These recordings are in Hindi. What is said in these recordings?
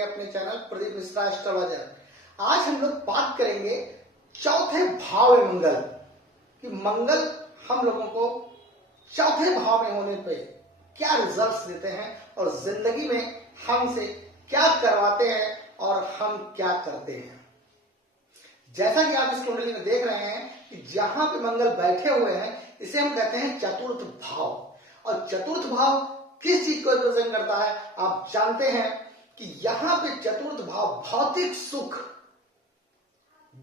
हैं अपने चैनल प्रदीप मिश्रा एस्ट्रोलॉजर। आज हम लोग बात करेंगे चौथे भाव में मंगल कि मंगल हम लोगों को चौथे भाव में होने पे क्या रिजल्ट्स देते हैं और जिंदगी में हमसे क्या करवाते हैं और हम क्या करते हैं। जैसा कि आप इस कुंडली में देख रहे हैं कि जहां पे मंगल बैठे हुए हैं इसे हम कहते हैं चतुर्थ भाव। और चतुर्थ भाव किस चीज को रिप्रेजेंट करता है आप जानते हैं कि यहां पे चतुर्थ भाव भौतिक सुख,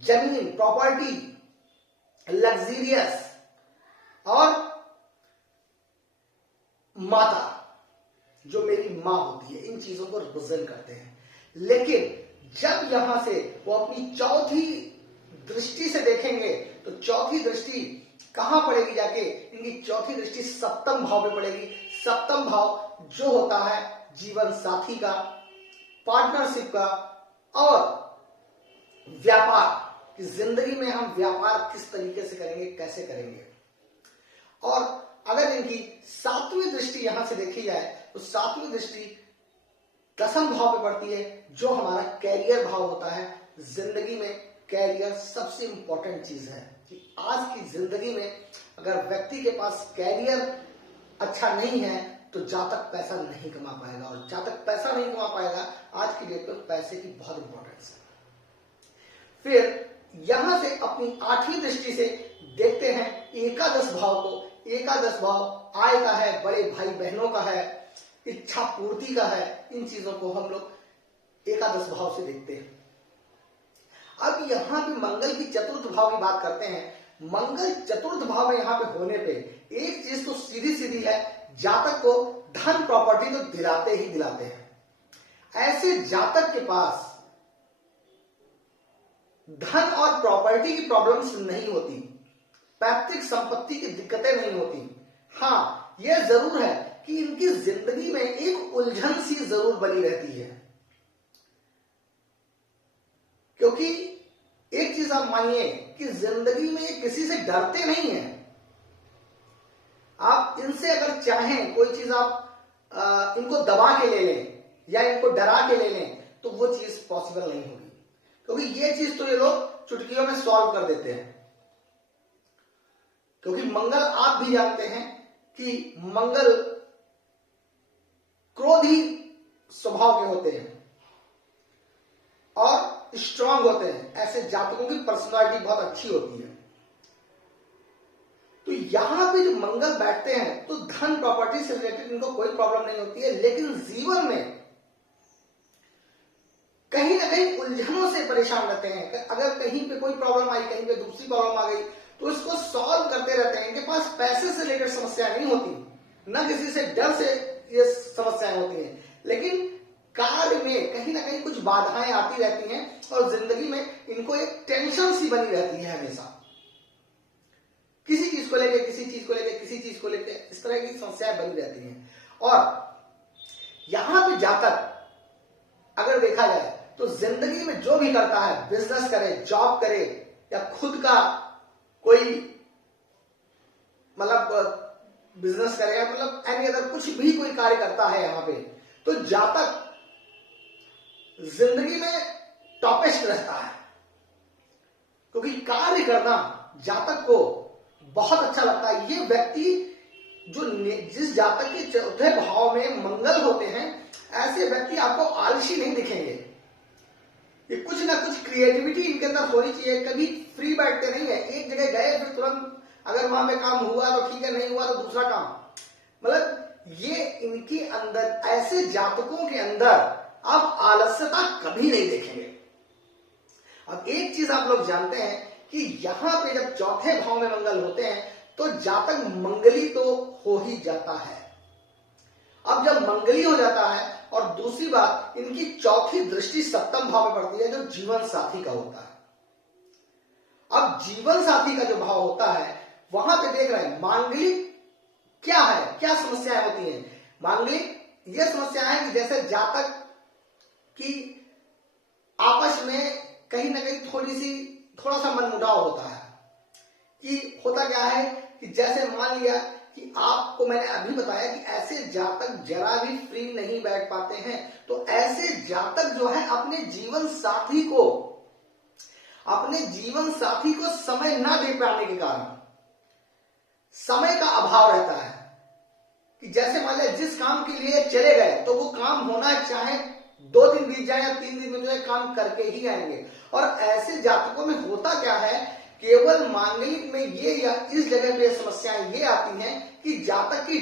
जमीन, प्रॉपर्टी, लग्जीरियस और माता जो मेरी मां होती है इन चीजों को रिप्रेजेंट करते हैं। लेकिन जब यहां से वो अपनी चौथी दृष्टि से देखेंगे तो चौथी दृष्टि कहां पड़ेगी, जाके इनकी चौथी दृष्टि सप्तम भाव में पड़ेगी। सप्तम भाव जो होता है जीवन साथी का, पार्टनरशिप का और व्यापार कि जिंदगी में हम व्यापार किस तरीके से करेंगे, कैसे करेंगे। और अगर इनकी सातवीं दृष्टि यहां से देखी जाए तो सातवीं दृष्टि दसम भाव पे पड़ती है जो हमारा कैरियर भाव होता है। जिंदगी में कैरियर सबसे इंपॉर्टेंट चीज है कि आज की जिंदगी में अगर व्यक्ति के पास कैरियर अच्छा नहीं है तो जहां तक पैसा नहीं कमा पाएगा, और जहां तक पैसा नहीं कमा पाएगा आज की डेट में पैसे की बहुत इंपॉर्टेंस है। फिर यहां से अपनी आठवीं दृष्टि से देखते हैं एकादश भाव को। एकादश भाव आय का है, बड़े भाई बहनों का है, इच्छा पूर्ति का है। इन चीजों को हम लोग एकादश भाव से देखते हैं। अब यहां पे मंगल की चतुर्थ भाव की बात करते हैं। मंगल चतुर्थ भाव में यहां पे होने पे एक चीज तो सीधी सीधी है, जातक को धन प्रॉपर्टी तो दिलाते ही दिलाते हैं। ऐसे जातक के पास धन और प्रॉपर्टी की प्रॉब्लम्स नहीं होती, पैतृक संपत्ति की दिक्कतें नहीं होती। हाँ, यह जरूर है कि इनकी जिंदगी में एक उलझन सी जरूर बनी रहती है, क्योंकि एक चीज आप मानिए कि जिंदगी में किसी से डरते नहीं हैं। आप इनसे अगर चाहें कोई चीज आप इनको दबा के ले लें या इनको डरा के ले लें तो वो चीज पॉसिबल नहीं होगी, क्योंकि ये चीज तो ये लोग चुटकियों में सॉल्व कर देते हैं। क्योंकि मंगल आप भी जानते हैं कि मंगल क्रोधी स्वभाव के होते हैं और स्ट्रांग होते हैं। ऐसे जातकों की पर्सनालिटी बहुत अच्छी होती है। तो यहां पे जो मंगल बैठते हैं तो धन प्रॉपर्टी से रिलेटेड इनको कोई प्रॉब्लम नहीं होती है, लेकिन जीवन में कहीं ना कहीं उलझनों से परेशान रहते हैं। अगर कहीं पे कोई प्रॉब्लम आई, कहीं पे दूसरी प्रॉब्लम आ गई तो इसको सॉल्व करते रहते हैं। इनके पास पैसे से रिलेटेड समस्या नहीं होती, न किसी से डर से ये समस्याएं होती हैं, लेकिन कार्य में कहीं ना कहीं कुछ बाधाएं आती रहती हैं और जिंदगी में इनको एक टेंशन सी बनी रहती है हमेशा, किसी चीज को लेके, किसी चीज को लेके, किसी चीज को लेके, इस तरह की समस्याएं बनी रहती हैं। और यहां पे जाकर अगर देखा जाए तो जिंदगी में जो भी करता है, बिजनेस करे, जॉब करे या खुद का कोई मतलब बिजनेस करे या मतलब एनी अदर कुछ भी कोई कार्य करता है यहां पे, तो जातक जिंदगी में टॉपेस्ट रहता है, क्योंकि कार्य करना जातक को बहुत अच्छा लगता है। ये व्यक्ति जो जिस जातक के चौथे भाव में मंगल होते हैं, ऐसे व्यक्ति आपको आलसी नहीं दिखेंगे। ये कुछ ना कुछ क्रिएटिविटी इनके अंदर होनी चाहिए, कभी फ्री बैठते नहीं है। एक जगह गए फिर तुरंत अगर वहां पे काम हुआ तो ठीक है, नहीं हुआ तो दूसरा काम, मतलब ये इनके अंदर, ऐसे जातकों के अंदर आप आलस्यता कभी नहीं देखेंगे। अब एक चीज आप लोग जानते हैं कि यहां पे जब चौथे भाव में मंगल होते हैं तो जातक मंगली तो हो ही जाता है। अब जब मंगली हो जाता है और दूसरी बात इनकी चौथी दृष्टि सप्तम भाव में पड़ती है जो जीवन साथी का होता है। अब जीवन साथी का जो भाव होता है वहां पे देख रहे हैं मांगलिक क्या है, क्या समस्याएं होती हैं। मांगलिक ये समस्या है कि जैसे जातक की आपस में कहीं ना कहीं थोड़ा सा मनमुटाव होता है। कि होता क्या है कि जैसे मान लिया कि आपको मैंने अभी बताया कि ऐसे जातक जरा भी फ्री नहीं बैठ पाते हैं। तो ऐसे जातक जो है अपने जीवन साथी को समय ना दे पाने के कारण समय का अभाव रहता है कि जैसे मान लिया जिस काम के लिए चले गए तो वो काम होना चाहे 2 दिन बीत जाए या 3 दिन बीत जाए, काम करके ही आएंगे। और ऐसे जातकों में होता क्या है, केवल मांगलिक में ये या इस जगह पे समस्याएं ये आती हैं कि जातक की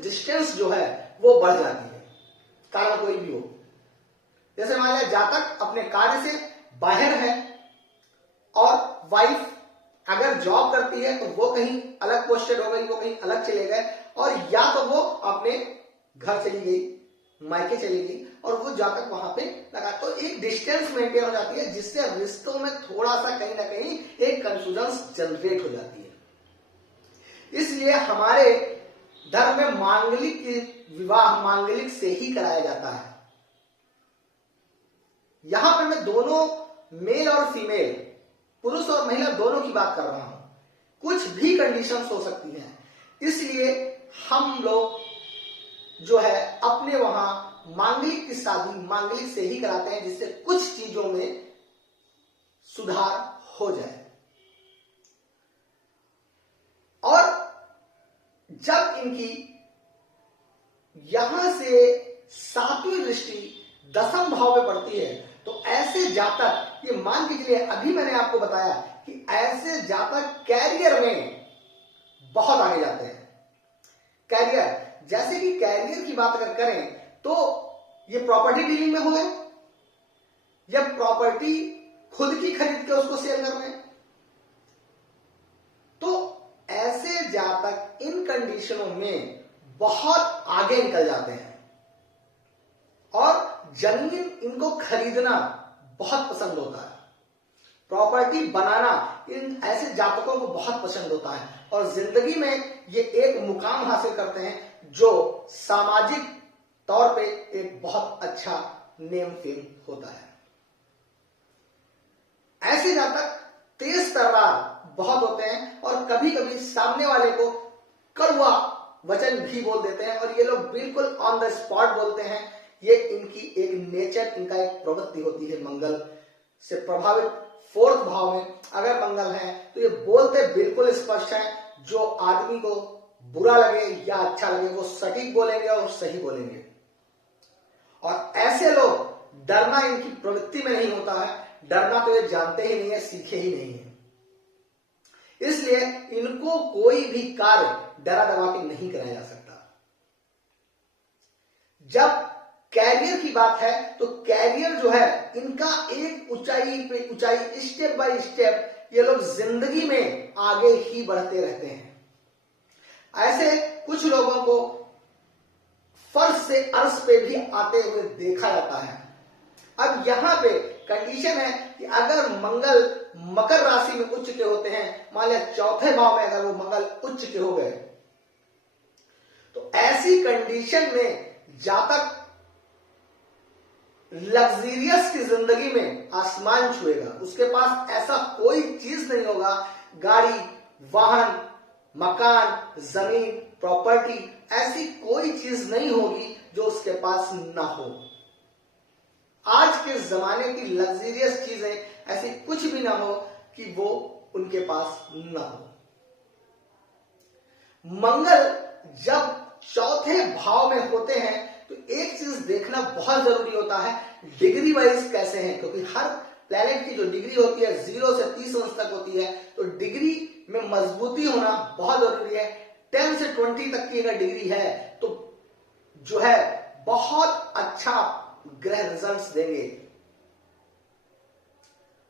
डिस्टेंस जो है वो बढ़ जाती है, कारण कोई भी हो। जैसे मान लिया जातक अपने कार्य से बाहर है और वाइफ अगर जॉब करती है तो वो कहीं अलग पोस्टेड हो गई, वो कहीं अलग चले गए, और या तो वो अपने घर चली गई, मायके चली गई, और वो जातक वहां पे लगा, तो एक डिस्टेंस मेंटेन हो जाती है, जिससे रिश्तों में थोड़ा सा कहीं ना कहीं एक कंफ्यूजन जनरेट हो जाती है। इसलिए हमारे धर्म में मांगलिक विवाह मांगलिक से ही कराया जाता है। यहां पे मैं दोनों मेल और फीमेल, पुरुष और महिला दोनों की बात कर रहा हूं। कुछ भी कंडीशंस हो सकती हैं, इसलिए हम लोग जो है अपने वहां मांगलिक की शादी मांगलिक से ही कराते हैं, जिससे कुछ चीजों में सुधार हो जाए। और जब इनकी यहां से 7वीं दृष्टि 10म भाव में पड़ती है, तो ऐसे जातक, ये मान के चलिए अभी मैंने आपको बताया कि ऐसे जातक कैरियर में बहुत आगे जाते हैं। कैरियर, जैसे कि कैरियर की बात अगर करें तो ये प्रॉपर्टी डीलिंग में हो गए, या प्रॉपर्टी खुद की खरीद के उसको सेल कर रहे हैं, तो ऐसे जातक इन कंडीशनों में बहुत आगे निकल जाते हैं और जमीन इनको खरीदना बहुत पसंद होता है, प्रॉपर्टी बनाना इन ऐसे जातकों को बहुत पसंद होता है, और जिंदगी में ये एक मुकाम हासिल करते हैं जो सामाजिक तौर पे एक बहुत अच्छा नेम फेम होता है। ऐसे जातक तेज तर्रार बहुत होते हैं और कभी कभी सामने वाले को कड़वा वचन भी बोल देते हैं, और ये लोग बिल्कुल ऑन द स्पॉट बोलते हैं। ये इनकी एक नेचर, इनका एक प्रवृत्ति होती है। मंगल से प्रभावित 4th भाव में अगर मंगल है तो ये बोलते बिल्कुल स्पष्ट है, जो आदमी को बुरा लगे या अच्छा लगे वो सटीक बोलेंगे और सही बोलेंगे। और ऐसे लोग, डरना इनकी प्रवृत्ति में नहीं होता है, डरना तो ये जानते ही नहीं है, सीखे ही नहीं है, इसलिए इनको कोई भी कार्य डरा दबा के नहीं कराया जा सकता। जब कैरियर की बात है तो कैरियर जो है इनका एक ऊंचाई पे ऊंचाई, स्टेप बाय स्टेप ये लोग जिंदगी में आगे ही बढ़ते रहते हैं। ऐसे कुछ लोगों को फर्श से अर्श पे भी आते हुए देखा जाता है। अब यहां पे कंडीशन है कि अगर मंगल मकर राशि में उच्च के होते हैं, मान लिया 4थे भाव में अगर वो मंगल उच्च के हो गए, तो ऐसी कंडीशन में जातक लग्जरियस की जिंदगी में आसमान छुएगा। उसके पास ऐसा कोई चीज नहीं होगा, गाड़ी, वाहन, मकान, जमीन, प्रॉपर्टी, ऐसी कोई चीज नहीं होगी जो उसके पास ना हो। आज के जमाने की लग्जरियस चीजें ऐसी कुछ भी ना हो कि वो उनके पास ना हो। मंगल जब 4थे भाव में होते हैं तो एक चीज देखना बहुत जरूरी होता है, डिग्री वाइज कैसे हैं, क्योंकि हर प्लैनेट की जो डिग्री होती है 0 से 30 अंश तक होती है, तो डिग्री में मजबूती होना बहुत जरूरी है। 10 से 20 तक की अगर डिग्री है तो जो है बहुत अच्छा ग्रह रिजल्ट्स देंगे।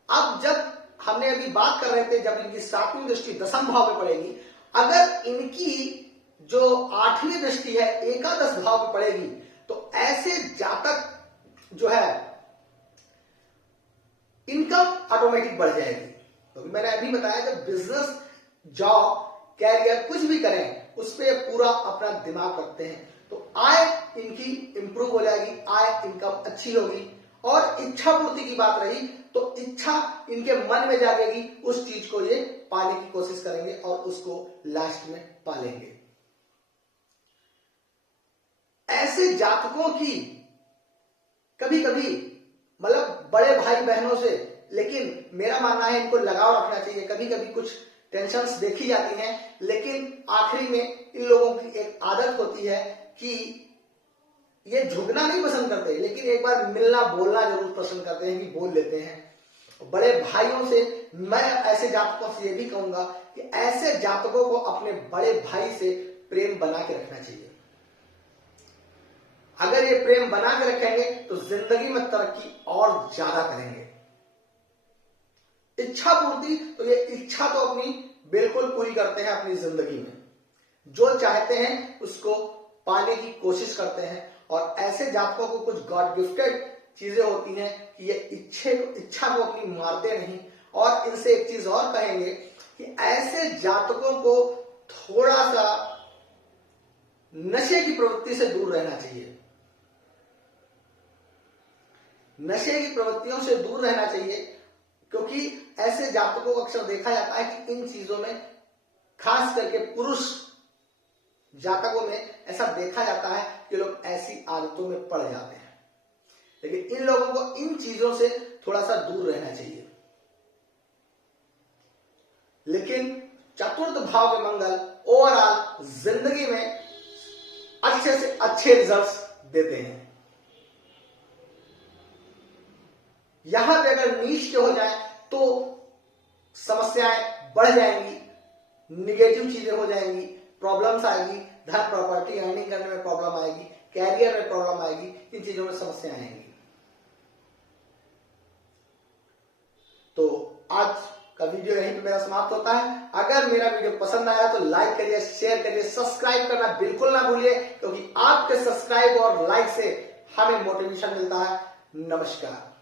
अब जब हमने अभी बात कर रहे थे, जब इनकी 7वीं दृष्टि 10म भाव में पड़ेगी, अगर इनकी जो 8वीं दृष्टि है एकादश भाव में पड़ेगी, तो ऐसे जातक जो है इनकम ऑटोमेटिक बढ़ जाएगी। तो मैंने अभी बताया जब बिजनेस, जॉब, कैरियर कुछ भी करें उस पर पूरा अपना दिमाग रखते हैं तो आय इनकी इंप्रूव हो जाएगी, आय इनकम अच्छी होगी। और इच्छा पूर्ति की बात रही तो इच्छा इनके मन में जागेगी, उस चीज को ये पाने की कोशिश करेंगे और उसको लास्ट में पालेंगे। ऐसे जातकों की कभी कभी मतलब बड़े भाई बहनों से, लेकिन मेरा मानना है इनको लगाव रखना चाहिए। कभी कभी कुछ टेंशन्स देखी जाती हैं, लेकिन आखिरी में इन लोगों की एक आदत होती है कि ये झुकना नहीं पसंद करते, लेकिन एक बार मिलना बोलना जरूर पसंद करते हैं कि बोल लेते हैं। बड़े भाइयों से मैं ऐसे जातकों से ये भी कहूंगा कि ऐसे जातकों को अपने बड़े भाई से प्रेम बना के रखना चाहिए। अगर ये प्रेम बना के रखेंगे तो जिंदगी में तरक्की और ज्यादा करेंगे। इच्छा पूर्ति, तो ये इच्छा तो अपनी बिल्कुल पूरी करते हैं अपनी जिंदगी में, जो चाहते हैं उसको पाने की कोशिश करते हैं। और ऐसे जातकों को कुछ गॉड गिफ्टेड चीजें होती हैं कि ये इच्छा को अपनी मारते नहीं। और इनसे एक चीज और कहेंगे कि ऐसे जातकों को थोड़ा सा नशे की प्रवृत्ति से दूर रहना चाहिए। नशे की प्रवृत्तियों से दूर रहना चाहिए, क्योंकि ऐसे जातकों को अक्सर देखा जाता है कि इन चीजों में, खास करके पुरुष जातकों में ऐसा देखा जाता है कि लोग ऐसी आदतों में पड़ जाते हैं। लेकिन इन लोगों को इन चीजों से थोड़ा सा दूर रहना चाहिए। लेकिन चतुर्थ भाव में मंगल ओवरऑल जिंदगी में अच्छे से अच्छे रिजल्ट्स देते हैं। यहां पे अगर नीच के हो जाए तो समस्याएं बढ़ जाएंगी, निगेटिव चीजें हो जाएंगी, प्रॉब्लम्स आएगी, धन प्रॉपर्टी अर्निंग करने में प्रॉब्लम आएगी, कैरियर में प्रॉब्लम आएगी, इन चीजों में समस्याएं आएंगी। तो आज का वीडियो यहीं पे मेरा समाप्त होता है। अगर मेरा वीडियो पसंद आया तो लाइक करिए, शेयर करिए, सब्सक्राइब करना बिल्कुल ना भूलिए, क्योंकि आपके सब्सक्राइब और लाइक से हमें मोटिवेशन मिलता है। नमस्कार।